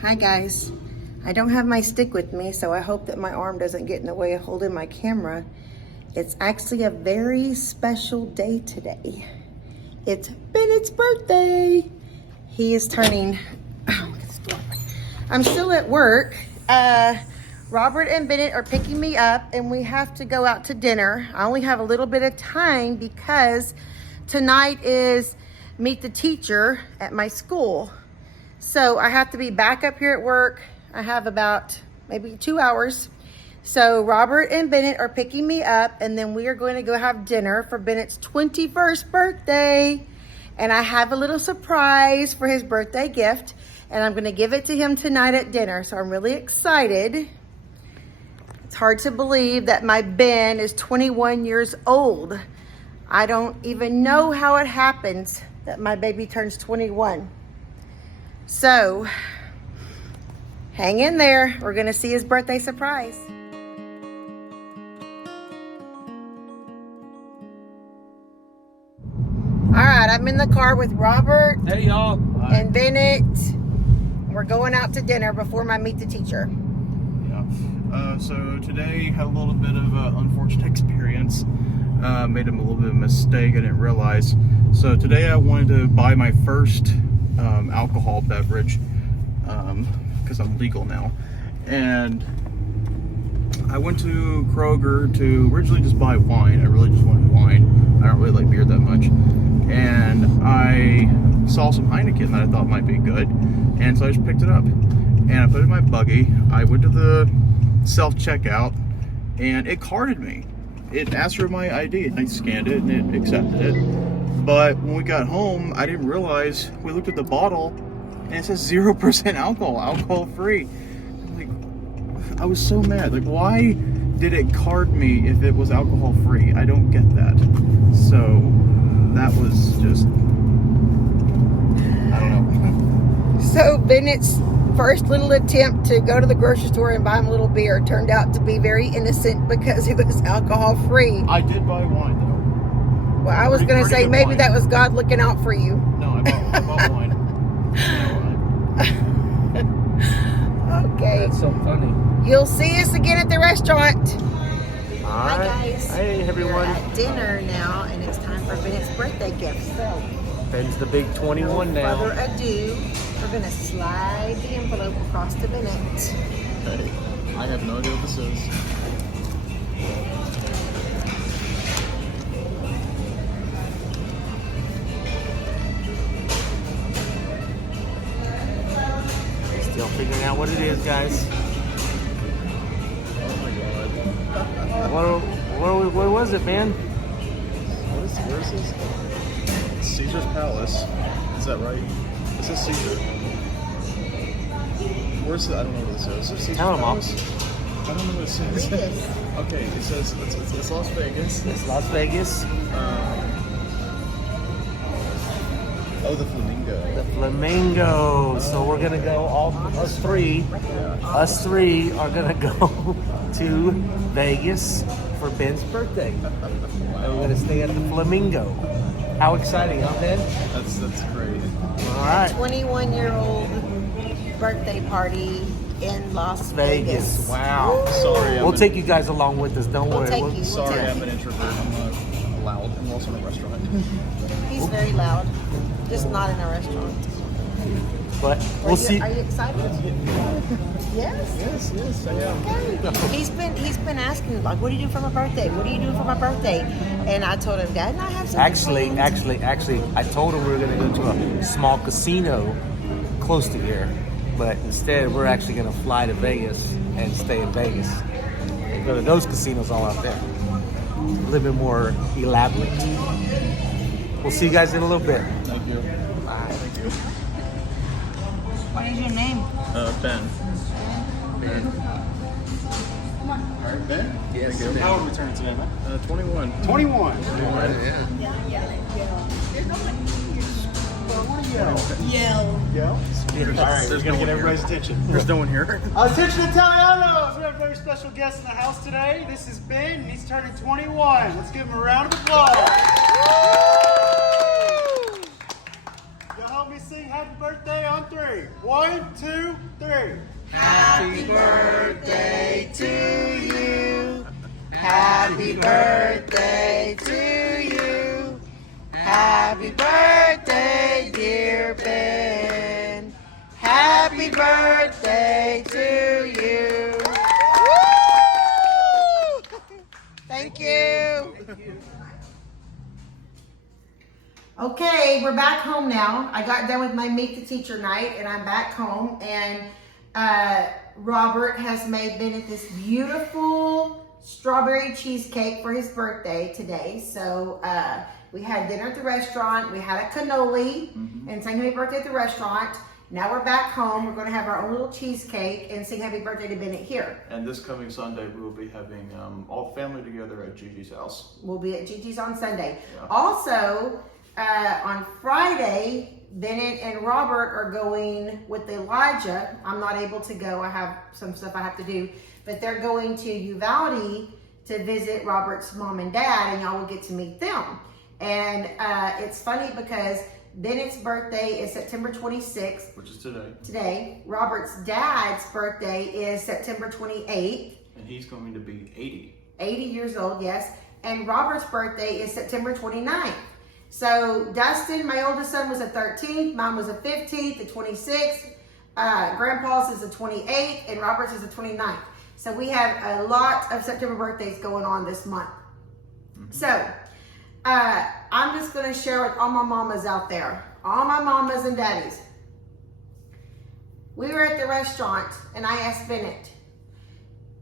Hi guys, I don't have my stick with me, so I hope that my arm doesn't get in the way of holding my camera. It's actually a very special day today. It's Bennett's birthday. He is turning, oh, look at this door. I'm still at work. Robert and Bennett are picking me up and we have to go out to dinner. I only have a little bit of time because tonight is meet the teacher at my school. So I have to be back up here at work. I have about maybe 2 hours. So Robert and Bennett are picking me up and then we are going to go have dinner for Bennett's 21st birthday. And I have a little surprise for his birthday gift and I'm going to give it to him tonight at dinner. So I'm really excited. It's hard to believe that my Ben is 21 years old. I don't even know how it happens that my baby turns 21. So, hang in there. We're gonna see his birthday surprise. All right, I'm in the car with Robert. Hey, y'all. And Bennett. We're going out to dinner before my meet the teacher. Yeah. So today had a little bit of an unfortunate experience. Made a little bit of a mistake I didn't realize. So today I wanted to buy my first alcohol beverage because I'm legal now, and I went to Kroger to originally just buy wine. I really just wanted wine. I don't really like beer that much, and I saw some Heineken that I thought might be good, and so I just picked it up and I put it in my buggy. I went to the self-checkout and it carded me. It asked for my ID and I scanned it and it accepted it. But when we got home, I didn't realize, we looked at the bottle and it says 0% alcohol free. Like, I was so mad. Like, why did it card me if it was alcohol free? I don't get that. So that was just, I don't know. So Bennett's first little attempt to go to the grocery store and buy him a little beer turned out to be very innocent because it was alcohol free. I did buy wine though. Well, I was going to say maybe wine. that was God looking out for you. No, I bought wine. Okay. That's so funny. You'll see us again at the restaurant. Hi, guys. Hey, everyone. We're at dinner now, and it's time for Bennett's birthday gift. So, Ben's the big 21 no now. further ado, we're going to slide the envelope across to Bennett. Hey, I have no idea what this is. Still figuring out what it is, guys. Oh my god. What was it, man? Where is this? Caesar's Palace. Is that right? It says Caesar. Where's the, I don't know what this is. Caesar's Tell him, Palace? I don't know what it says. Read this. Okay, it says it's Las Vegas. It's Las Vegas. Oh, the Flamingo. The Flamingo. So we're gonna go, us three are gonna go to Vegas for Ben's birthday. And we're gonna stay at the Flamingo. How exciting, huh, Ben? That's great. All right. 21-year-old birthday party in Las Vegas. Wow. Sorry, We'll take you guys along with us. Don't We'll worry. take you. Sorry, I'm an introvert. I'm not loud. I'm also in a restaurant. He's very loud, just not in a restaurant. But we'll see. Are you excited? Yes. Yes, I am. Okay. He's been asking, like, what do you do for my birthday? What do you do for my birthday? And I told him, Dad, and I have something planned. Actually, I told him we were going to go to a small casino close to here, but instead we're actually going to fly to Vegas and stay in Vegas and go to those casinos all out there. A little bit more elaborate. We'll see you guys in a little bit. Thank you. Bye. Thank you. What is your name? Ben. All right, Ben? Yes. How old are we turning today, man? 21. 21. Yell. Go. All right, There's gonna no get one everybody's here. attention. There's no one here. Attention Italianos! We have a very special guest in the house today. This is Ben, and he's turning 21. Let's give him a round of applause. Y'all help me sing happy birthday on 3. 1, 2, 3. Happy birthday to you. Happy birthday to you. Happy birthday, dear Ben. Happy birthday to you. Woo! Thank you. Okay, we're back home now. I got done with my Meet the Teacher night and I'm back home, and Robert has made Bennett this beautiful strawberry cheesecake for his birthday today. So we had dinner at the restaurant, we had a cannoli and sang happy birthday at the restaurant. Now we're back home. We're going to have our own little cheesecake and sing happy birthday to Bennett here. And this coming Sunday, we will be having all the family together at Gigi's house. We'll be at Gigi's on Sunday. Yeah. Also, on Friday, Bennett and Robert are going with Elijah. I'm not able to go. I have some stuff I have to do. But they're going to Uvalde to visit Robert's mom and dad, and y'all will get to meet them. And it's funny because Bennett's birthday is September 26th. Which is today. Today. Robert's dad's birthday is September 28th. And he's going to be 80. 80 years old, yes. And Robert's birthday is September 29th. So Dustin, my oldest son, was the 13th. Mine was the 15th, the 26th. Grandpa's is the 28th, and Robert's is the 29th. So we have a lot of September birthdays going on this month. So I'm just going to share with all my mamas out there, all my mamas and daddies. We were at the restaurant, and I asked Bennett,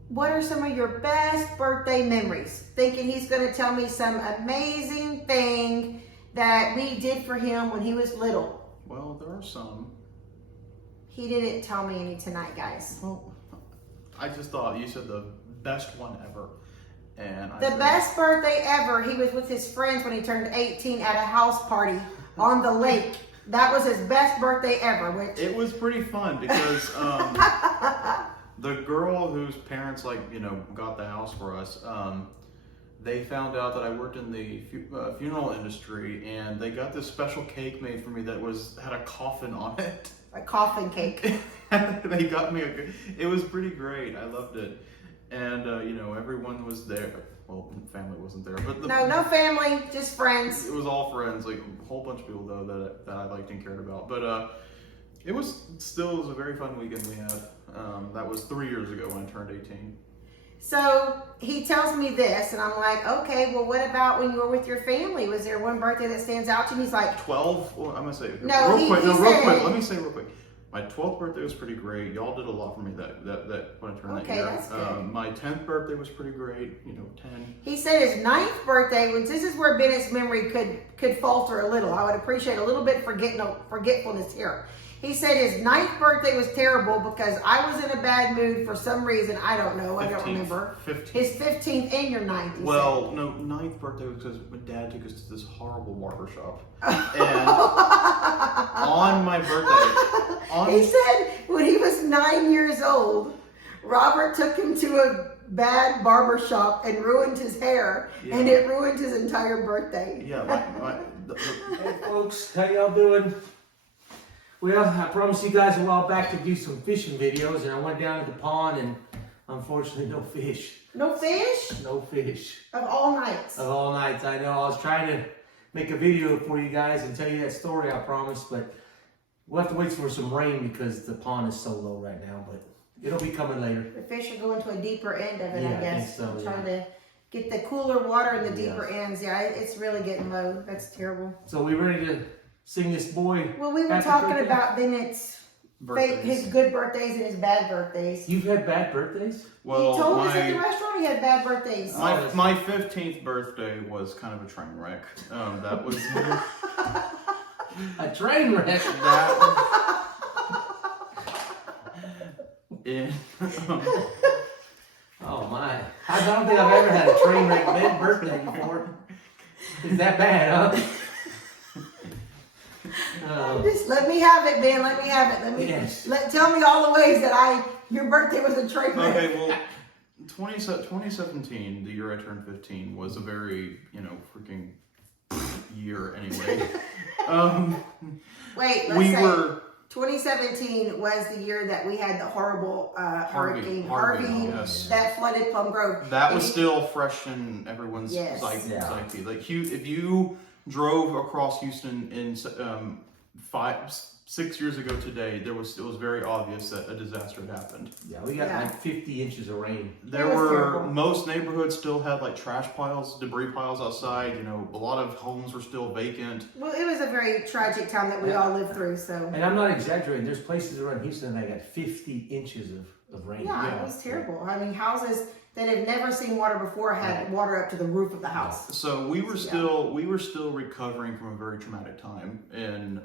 what are some of your best birthday memories? Thinking he's going to tell me some amazing thing that we did for him when he was little. Well, there are some. He didn't tell me any tonight, guys. Well, I just thought you said the best one ever. And The best birthday ever, he was with his friends when he turned 18 at a house party on the lake. That was his best birthday ever. Which... It was pretty fun because the girl whose parents, got the house for us, they found out that I worked in the funeral industry, and they got this special cake made for me that had a coffin on it. A coffin cake. They got me it was pretty great. I loved it. And, everyone was there. Well, family wasn't there, but No family, just friends. It was all friends, like a whole bunch of people though that I liked and cared about. But it was a very fun weekend we had. That was 3 years ago when I turned 18. So he tells me this, and I'm like, okay, well, what about when you were with your family? Was there one birthday that stands out to you? He's like, 12? Well, I'm gonna say No, real quick. said- Let me say real quick. My 12th birthday was pretty great. Y'all did a lot for me that when I turned that year. that's good. My 10th birthday was pretty great. 10. He said his 9th birthday, which this is where Bennett's memory could falter a little. I would appreciate a little bit forgetfulness here. He said his 9th birthday was terrible because I was in a bad mood for some reason. I don't know. I don't remember. 15th. His 15th and your 9th. Well, no, 9th birthday was because my dad took us to this horrible barber shop. And on my birthday, he said when he was 9 years old, Robert took him to a bad barber shop and ruined his hair, and it ruined his entire birthday. Yeah, Hey folks, how y'all doing? Well, I promised you guys a while back to do some fishing videos, and I went down to the pond, and unfortunately no fish. No fish? No fish. Of all nights. Of all nights, I know. I was trying to make a video for you guys and tell you that story, I promised, but we'll have to wait for some rain because the pond is so low right now, but it'll be coming later. The fish are going to a deeper end of it, Yeah, I I guess. think so, Trying to get the cooler water in the deeper Yeah. ends. Yeah, it's really getting low. That's terrible. So we ready to sing this boy? Well, we were happy talking birthday? about Bennett's his good birthdays and his bad birthdays. You've had bad birthdays? well, he told us at the restaurant he had bad birthdays. my 15th birthday was kind of a train wreck. That was A train wreck. Oh my. I don't think I've ever had a train wreck bad birthday before. Is that bad, huh? Just let me have it, Ben. Let me have it. Tell me all the ways that your birthday was a train wreck. Okay, well, 2017, the year I turned 15, was a very, freaking year anyway. Wait, let's 2017 was the year that we had the horrible Hurricane Harvey, Harvey yes. that flooded Plum Grove. That was And- still fresh in everyone's Yes. psyche. Yeah. Like if you drove across Houston in 6 years ago today, it was very obvious that a disaster had happened. Yeah, we got Yeah. like 50 inches of rain. There It was were terrible. most neighborhoods still had like trash piles, debris piles outside. You know, a lot of homes were still vacant. Well, it was a very tragic time that we all lived through. So And I'm not exaggerating. There's places around Houston that got 50 inches of rain. yeah, it was terrible. I mean, houses that had never seen water before had water up to the roof of the house. So we were still recovering from a very traumatic time, and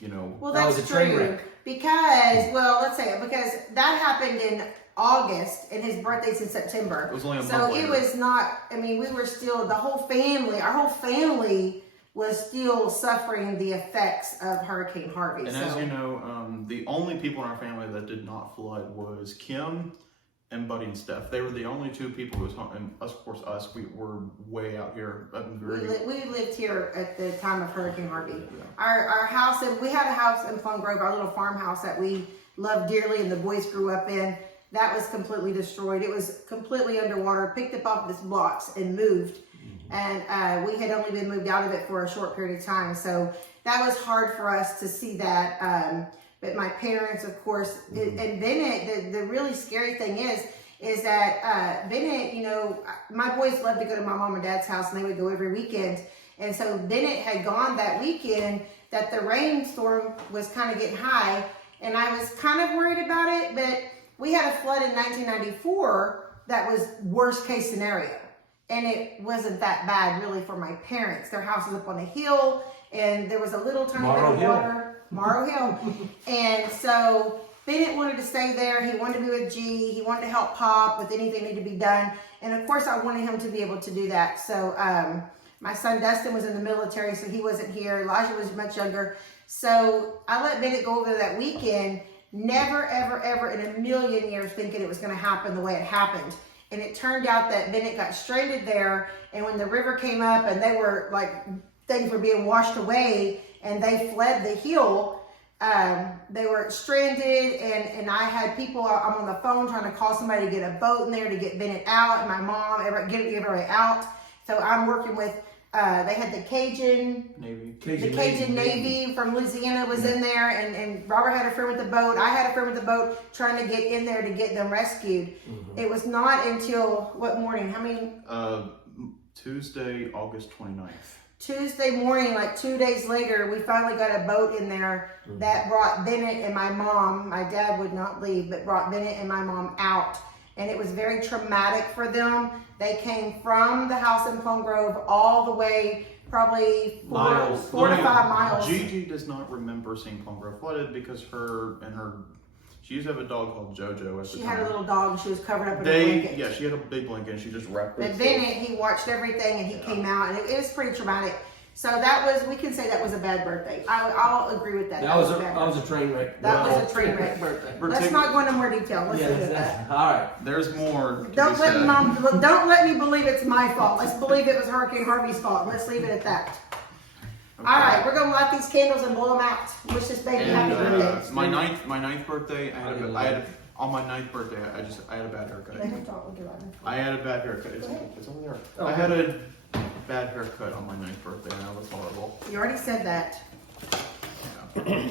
you know, Well, That that's was a train true wreck. because, well, let's say it because that happened in August and his birthday's in September. It was only a so month it later. was not. I mean, we were still our whole family was still suffering the effects of Hurricane Harvey. and so as you know, the only people in our family that did not flood was Kim and Buddy and Steph. They were the only two people who was home, and of course us. We were way out here. we lived here at the time of Hurricane Harvey. Our house, and we had a house in Plum Grove, our little farmhouse that we loved dearly, and the boys grew up in. That was completely destroyed. It was completely underwater. Picked up off this blocks and moved, and we had only been moved out of it for a short period of time. So that was hard for us to see that. But my parents, of course, and Bennett. The really scary thing is that Bennett, you know, my boys love to go to my mom and dad's house, and they would go every weekend. And so Bennett had gone that weekend that the rainstorm was kind of getting high, and I was kind of worried about it. But we had a flood in 1994 that was worst case scenario, and it wasn't that bad really for my parents. Their house was up on a hill, and there was a little tiny bit of water. Morrow Hill. And so Bennett wanted to stay there. He wanted to be with G. He wanted to help Pop with anything that needed to be done. And of course, I wanted him to be able to do that. So my son Dustin was in the military, so he wasn't here. Elijah was much younger. So I let Bennett go over that weekend, never, ever, ever in a million years thinking it was going to happen the way it happened. And it turned out that Bennett got stranded there. And when the river came up and they were like, things were being washed away, and they fled the hill. They were stranded, and I had people. I'm on the phone trying to call somebody to get a boat in there to get Bennett out, and my mom get everybody out. So I'm working with. They had the Cajun Navy from Louisiana was in there, and Robert had a friend with the boat. I had a friend with the boat trying to get in there to get them rescued. It was not until what morning? How many? Tuesday, August 29th. Tuesday morning, like 2 days later, we finally got a boat in there that brought Bennett and my mom. My dad would not leave, but brought Bennett and my mom out. And it was very traumatic for them. They came from the house in Plum Grove all the way, probably four to 5 miles. Gigi does not remember seeing Plum Grove flooded because she used to have a dog called JoJo at the time. She had a little dog, and she was covered up in a blanket. Yeah, she had a big blanket, and she just wrapped it. But Bennett, he watched everything, and he came out, and it was pretty traumatic. So that was, we can say that was a bad birthday. I'll agree with that. That was bad a train wreck. That was a train wreck. birthday. Let's not go into more detail. Let's leave it at that. All right. There's more. Don't let me believe it's my fault. Let's believe it was Hurricane Harvey's fault. Let's leave it at that. Okay. All right, we're gonna light these candles and blow them out. Wish this baby happy birthday. My ninth birthday, I had on my 9th birthday, I had a bad haircut. I had a bad haircut. It's over there. Oh. I had a bad haircut on my 9th birthday, and that was horrible. You already said that. Yeah.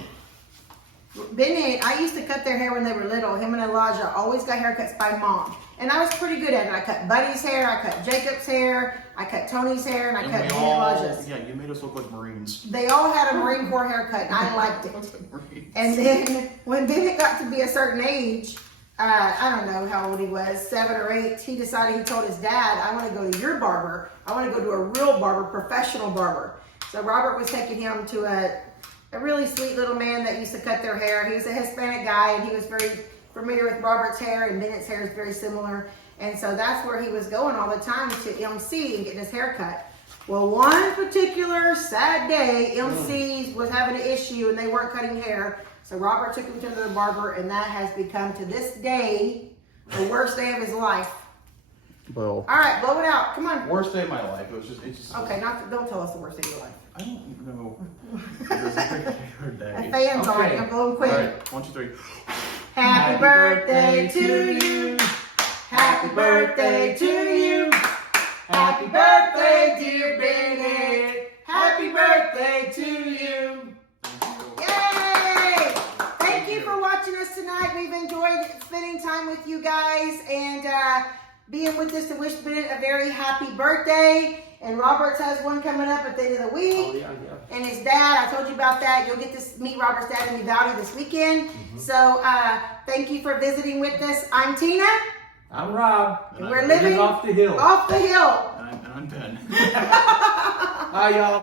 Bennett, I used to cut their hair when they were little. Him and Elijah always got haircuts by mom. And I was pretty good at it. I cut Buddy's hair, I cut Jacob's hair, I cut Tony's hair, and I cut Elijah's. Yeah, you made us look like Marines. They all had a Marine Corps haircut, and I liked it. And then when Bennett got to be a certain age, I don't know how old he was, 7 or 8, he decided, he told his dad, I want to go to your barber. I want to go to a real barber, professional barber. So Robert was taking him to a really sweet little man that used to cut their hair. He was a Hispanic guy, and he was very familiar with Robert's hair, and Bennett's hair is very similar. And so that's where he was going all the time, to MC and getting his hair cut. Well, one particular sad day, MC was having an issue and they weren't cutting hair. So Robert took him to the barber, and that has become, to this day, the worst day of his life. Well, All right, blow it out. Come on. worst day of my life. It's just. Okay, don't tell us the worst day of your life. I don't know. It was a good day. A fan's on. I'm blowing quick. All right, 1, 2, 3. Happy birthday to you. Happy birthday to you. Happy birthday, dear Bennett. Happy birthday to you. Yay! Thank you for watching us tonight. We've enjoyed spending time with you guys and being with us to wish Bennett a very happy birthday. And Roberts has one coming up at the end of the week. Oh, yeah. And his dad, I told you about that. You'll get to meet Robert's dad in Uvalde this weekend. So thank you for visiting with us. I'm Tina. I'm Rob. And we're living off the hill. Off the hill. And I'm Ben. Bye, y'all.